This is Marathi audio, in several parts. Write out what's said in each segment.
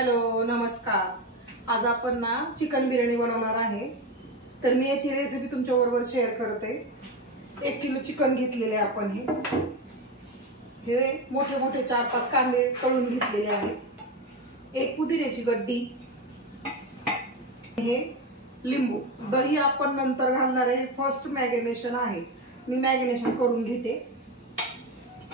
हॅलो नमस्कार। आज आपण ना चिकन बिर्याणी बनवणार आहे। तर मी याची रेसिपी तुमच्याबरोबर शेअर करते। 1 किलो चिकन घेतलेले आपण हे मोठे मोठे 4-5 कांदे तळून घेतलेले आहेत। 1 पुदिन्याची गड्डी, हे लिंबू, दही आपण नंतर घालणार आहे। फर्स्ट मॅरिनेशन आहे, मी मॅरिनेशन करून घेते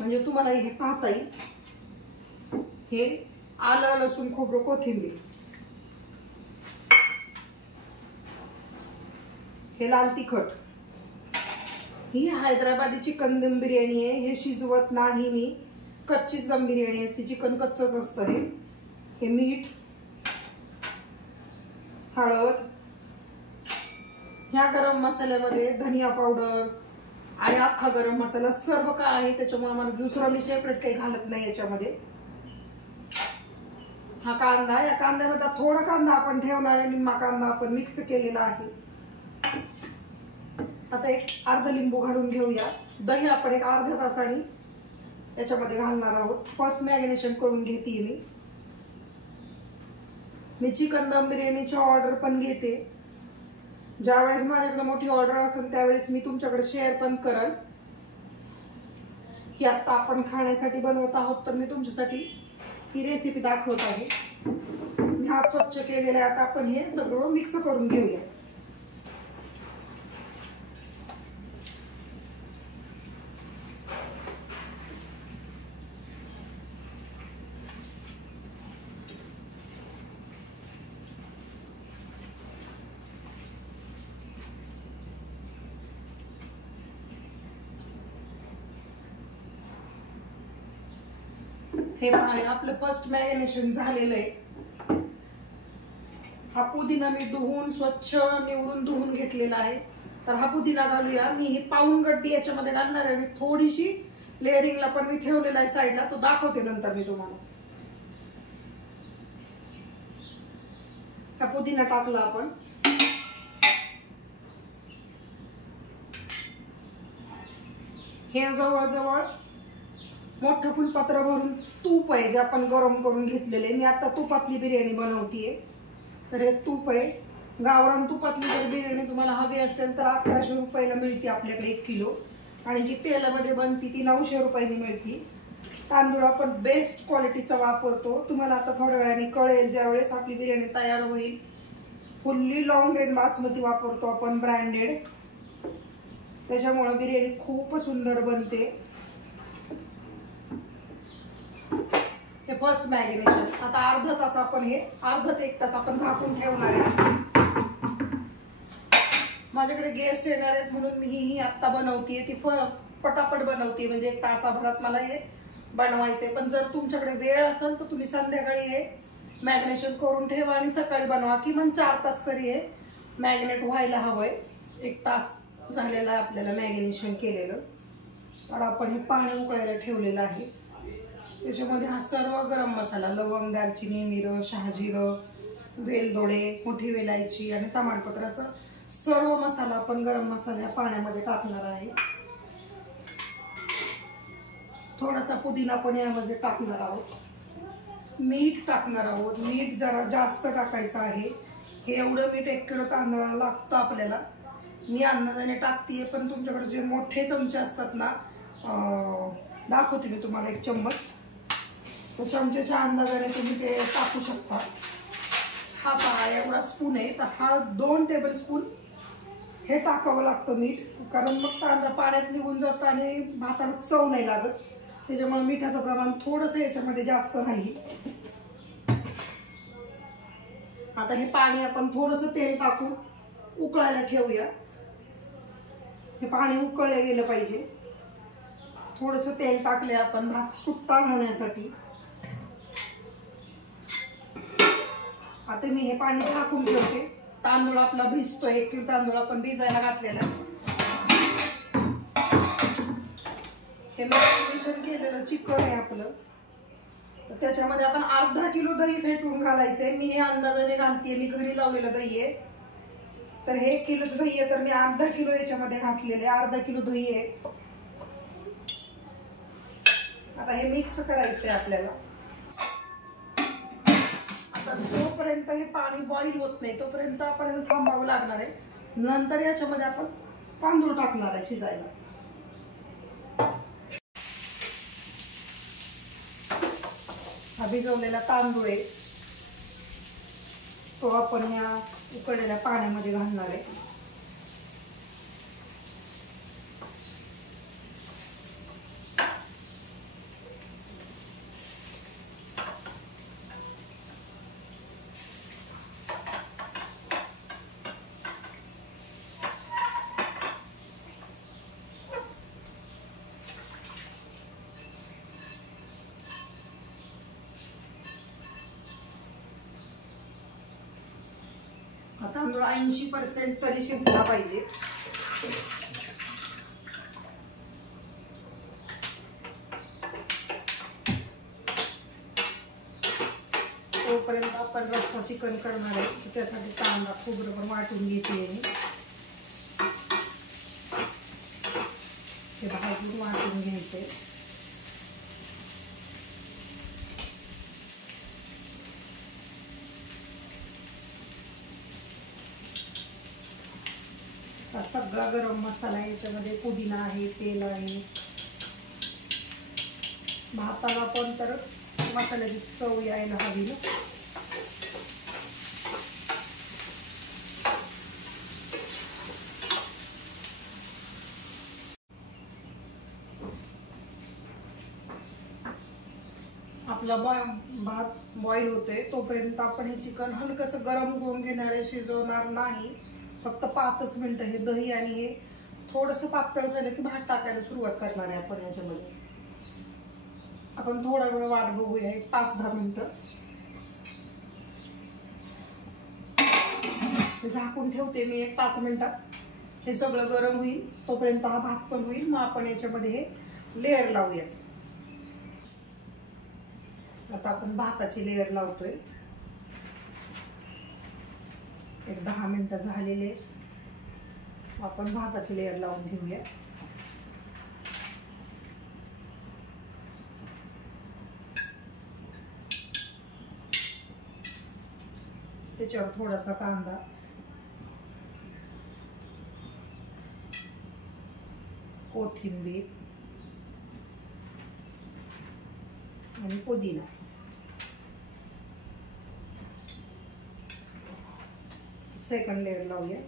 म्हणजे तुम्हाला हे पाहता येईल। हे आलं लसूण खोबरं कोथिंबीर, हे लाल तिखट, ही हैदराबादी चिकन दम बिर्याणी आहे। हे शिजवत नाही मी, कच्चीच दम बिर्याणी असते, चिकन कच्चच असतं। हे मीठ, हळद, ह्या गरम मसाल्यामध्ये धनिया पावडर आणि अख्खा गरम मसाला सर्व काय आहे, त्याच्यामुळे मला दुसरा मी सेपरेट काही घालत नाही याच्यामध्ये। हा कांदा, या कांद्यामध्ये थोडा कांदा आपण ठेवणार आहे, निम्मा कांदा आपण मिक्स केलेला आहे। आता एक अर्धा लिंबू घालून घेऊया। दही आपण एक अर्ध्या तासाने याच्यामध्ये घालणार आहोत। फर्स्ट मॅरिनेशन करून घेते मी चिकन दम बिर्याणीची ऑर्डर पण घेते। ज्यावेळेस माझ्याकडे मोठी ऑर्डर असेल त्यावेळेस मी तुमच्याकडे शेअर पण करेन। ही आता आपण खाण्यासाठी बनवत आहोत, तर मी तुमच्यासाठी ही रेसिपी दाखवत आहे। मी हात स्वच्छ केलेले। आता आपण हे सगळं मिक्स करून घेऊया। हे पहा, आपलं फर्स्ट मॅरिनेशन झालेलं आहे। हा पुदिना मी धुवून स्वच्छ निवडून धुवून घेतलेला आहे। तर हा पुदिना घालूया। मी ही पाऊन गड्डी याच्यामध्ये घालणार आहे। थोडीशी लेअरिंगला पण मी ठेवलेला आहे साईडला, तो दाखवते नंतर मी तुम्हाला। हा पुदिना टाकला आपण। हे जवळजवळ मोठं फुलपात्र भरून तूप आहे, जे आपण गरम करून घेतलेले। मी आता तुपातली बिर्याणी बनवतीये, तर हे तूप आहे। गावरान तुपातली जर बिर्याणी तुम्हाला हवी असेल तर 1100 रुपयाला मिळते आपल्याकडे 1 किलो, आणि जी तेलामध्ये बनती ती 900 रुपयांनी मिळते। तांदूळ आपण बेस्ट क्वालिटीचा वापरतो, तुम्हाला आता थोड्या वेळाने कळेल ज्यावेळेस आपली बिर्याणी तयार होईल। फुल्ली लॉंग रेंज बासमती वापरतो आपण, ब्रँडेड, त्याच्यामुळे बिर्याणी खूप सुंदर बनते। हे फर्स्ट मॅरिनेशन आता अर्धा तास आपण अर्धा ते 1 तास आपण झाकून ठेवणार आहे। माझ्याकडे गेस्ट येणार आहेत म्हणून मी ही आता बनवतीये। ती पटापट बनवते, म्हणजे 1 तासाभरात मला हे बनवायचे। पण जर तुमच्याकडे वेळ असेल तर तुम्ही संध्याकाळी हे मॅरिनेशन करून ठेवा आणि सकाळी बनवा। किमान 4 तास तरी हे मॅरिनेट व्हायला हवंय। 1 तास झालेला आपल्याला मॅरिनेशन केलेलं। तर आपण हे पाणी उकळायला ठेवलेलं आहे। त्याच्यामध्ये हा सर्व गरम मसाला, लवंग, दालचिनी, मिरं, शहाजिरं, वेलदोडे, मोठी वेलायची आणि तमालपत्र, असं सर्व मसाला आपण गरम मसाला या पाण्यामध्ये टाकणार आहे। थोडासा पुदिना पण यामध्ये टाकणार आहोत। मीठ टाकणार आहोत। मीठ जरा जास्त टाकायचं आहे। हे एवढं मीठ 1 किलो तांदळाला लागतं आपल्याला। मी अंदाजाने टाकतेय, पण तुमच्याकडे जे मोठे चमचे असतात ना, दाखवते मी तुम्हाला 1 चम्मच, तो चमचेच्या अंदाजाने तुम्ही ते टाकू शकता। हा पहा एवढा स्पून आहे, तर हा 2 टेबलस्पून हे टाकावं लागतं मीठ, कारण मग तांदूळ पाण्यात निघून जातं आणि भाताला चव नाही लागत। त्याच्यामुळे मिठाचं प्रमाण थोडंसं याच्यामध्ये जास्त नाही। आता हे पाणी आपण थोडंसं तेल टाकून उकळायला ठेवूया। हे पाणी उकळलं गेलं पाहिजे। थोडंसं तेल टाकले आपण भात सुट्टा राहण्यासाठी। आता मी हे पाणी टाकून ठेवते। तांदूळ आपला भिजतोय, 1 किलो तांदूळ आपण भिजायला घातलेला। हे मॅरिनेशन केलेलं चिकन आहे आपलं, तर त्याच्यामध्ये आपण अर्धा किलो दही फेटून घालायचंय। मी हे अंदाजाने घालतेय, मी घरी लावलेलं दही आहे। तर हे 1 किलोचं दही आहे, तर मी अर्धा किलो याच्यामध्ये घातलेले, अर्धा किलो दही आहे। आता हे मिक्स करायचंय आपल्याला। आता जोपर्यंत हे पाणी बॉईल होत नाही तोपर्यंत आपल्याला थांबावं लागणार आहे. नंतर याच्यामध्ये आपण तांदूळ टाकणार आहे शिजायला. हा भिजवलेला तांदूळ आहे तो आपण या उकळलेल्या पाण्यामध्ये घालणार आहे. तांदूळ 80% तरी शिजला पाहिजे. तोपर्यंत आपण रस्सा चिकन करणार आहे. त्यासाठी कांदा खोबरं पण वाटून घेते. हे भाजून वाटून घ्यायचे. सगळा गरम मसाला याच्यामध्ये पुदिना आहे, तेल आहे. भाताला पण तर मसाल्याची चव यायला हवी ना. आपला भात बॉईल होतोय तोपर्यंत आपण हे चिकन हलकंसं गरम करून घेणार आहे. शिजवणार नाही, फक्त 5 मिनिटं. हे दही आणि हे थोडंसं पातळ झालं की भात टाकायला सुरुवात करणार आहे आपण याच्यामध्ये. आपण थोडा वेळ वाट बघूया, 5-10 मिनिटं. झाकून ठेवते मी 5 मिनिटात. हे सगळं गरम होईल तोपर्यंत हा भात पण होईल. मग आपण याच्यामध्ये हे लेअर लावूयात. आता आपण भाताची लेअर लावतोय. 10 मिनिटं झालेले. आपण भाताची लेअर लावून घेऊया. त्याच्यावर थोडासा कांदा, कोथिंबीर आणि पुदिना. सेकंड लेअर लावूया.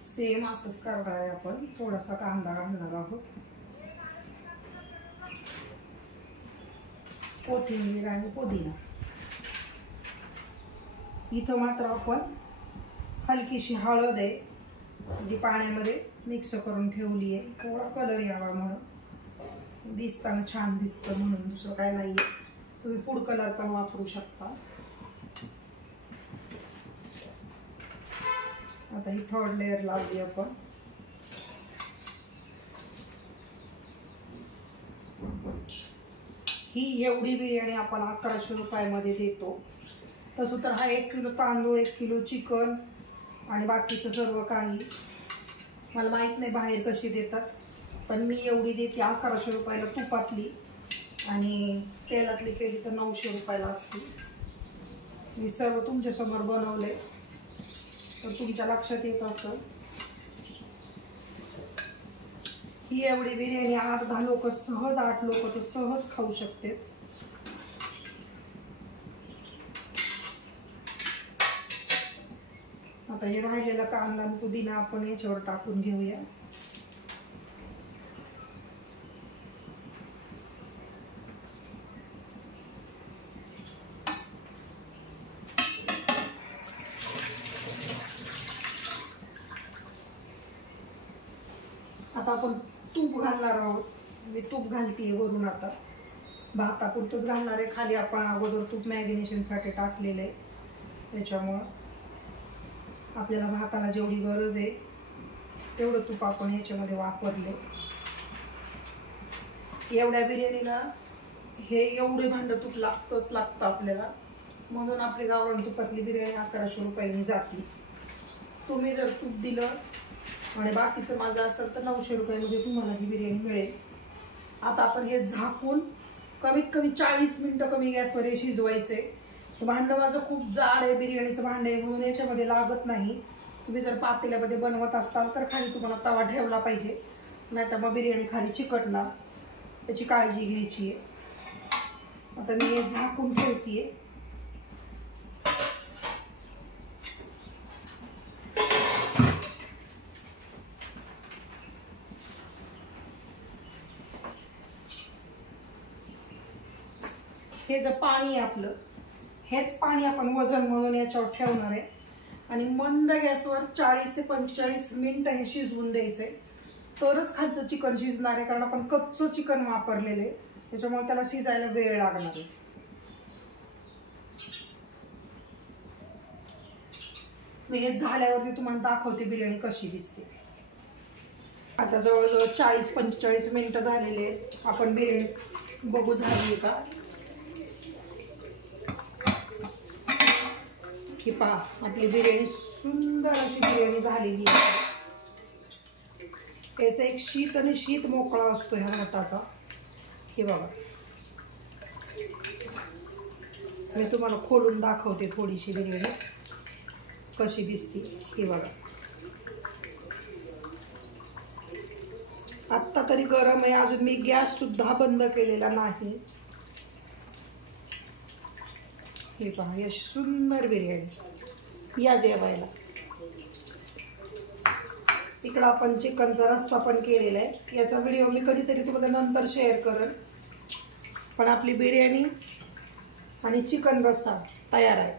सेम असंच करणार आहे आपण. थोडासा कांदा घालणार आहोत, कोथिंबीर आणि पुदिना. इथं मात्र आपण हलकीशी हळद आहे जी पाण्यामध्ये मिक्स करून ठेवली आहे. थोडा कलर यावा म्हणून, दिसताना छान दिसतं म्हणून. दुसरं काय नाही आहे. तुम्ही फूड कलर पण वापरू शकता. आता ही थर्ड लेअर लावली आपण. ही एवढी बिर्याणी आपण 1100 रुपयामध्ये देतो. तसं तर हा 1 किलो तांदूळ, 1 किलो चिकन आणि बाकीचं सर्व काही. मला माहीत नाही बाहेर कशी देतात, पण मी एवढी देते 1100 रुपयाला. तुपातली आणि तेलातली केली तर 900 रुपयाला असते. मी सर्व तुमच्यासमोर बनवले तर तुमच्या लक्षात येत असेल. ही एवढी बिर्याणी 8-10 लोक सहज, 8 लोक तर सहज खाऊ शकते. आता हे राहिलेला कांदा आणि पुदिना आपण याच्यावर टाकून घेऊया. आता आपण तूप घालणार आहोत. मी तूप घालते वरून. आता भातापुरतंच घालणार आहे. खाली आपण अगोदर तूप मॅरिनेशनसाठी टाकलेलं आहे, त्याच्यामुळं आपल्याला भाताला जेवढी गरज आहे तेवढं तूप आपण याच्यामध्ये वापरले. एवढ्या बिर्याणीला हे एवढे भांडं तूप लागतं आपल्याला, म्हणून आपली गावरान तुपातली बिर्याणी 1100 रुपयांनी जाते. तुम्ही जर तूप दिलं आणि बाकीचं माझं असेल तर 900 रुपयामध्ये तुम्हाला ही बिर्याणी मिळेल. आता आपण हे झाकून कमीत कमी 40 मिनिटं कमी गॅसवर हे शिजवायचे. हे भांडं माझं खूप जाड आहे, बिर्याणीचं भांडं आहे, म्हणून याच्यामध्ये लागत नाही. तुम्ही जर पातेल्यामध्ये बनवत असाल तर खाली तुम्हाला तवा ठेवला पाहिजे, नाही तर मग बिर्याणी खाली चिकटणार, त्याची काळजी घ्यायची आहे. आता मी हे झाकून ठेवते. हे जे पाणी आहे आपलं, हेच पाणी आपण वजन म्हणून याच्यावर ठेवणार आहे आणि मंद गॅसवर 40 ते 45 मिनिटं हे शिजवून द्यायचंय. तरच खालचं चिकन शिजणार आहे, कारण आपण कच्चं चिकन वापरलेलं आहे, त्याच्यामुळे त्याला शिजायला वेळ लागणार आहे. मी हे झाल्यावरती तुम्हाला दाखवते बिर्याणी कशी दिसते. आता जवळजवळ 40-45 मिनिटं झालेले आहेत. आपण बिर्याणी बघू झाली आहे का. ही पहा, आपली बिर्याणी सुंदर अशी बिर्याणी झालेली आहे. याचा एक शीत आणि शीत मोकळा असतो ह्या भाताचा. हे बघा, मी तुम्हाला खोलून दाखवते थोडीशी बिर्याणी कशी दिसते. हे बघा, आत्ता तरी गरम आहे, अजून मी गॅस सुद्धा बंद केलेला नाही. हे पहा, ही सुंदर बिर्याणी. या जेवायला. इकडं आपण चिकनचा रस्सा पण केलेला आहे, याचा व्हिडिओ मी कधीतरी तुम्हाला नंतर शेअर करेन. पण आपली बिर्याणी आणि चिकन रस्सा तयार आहे.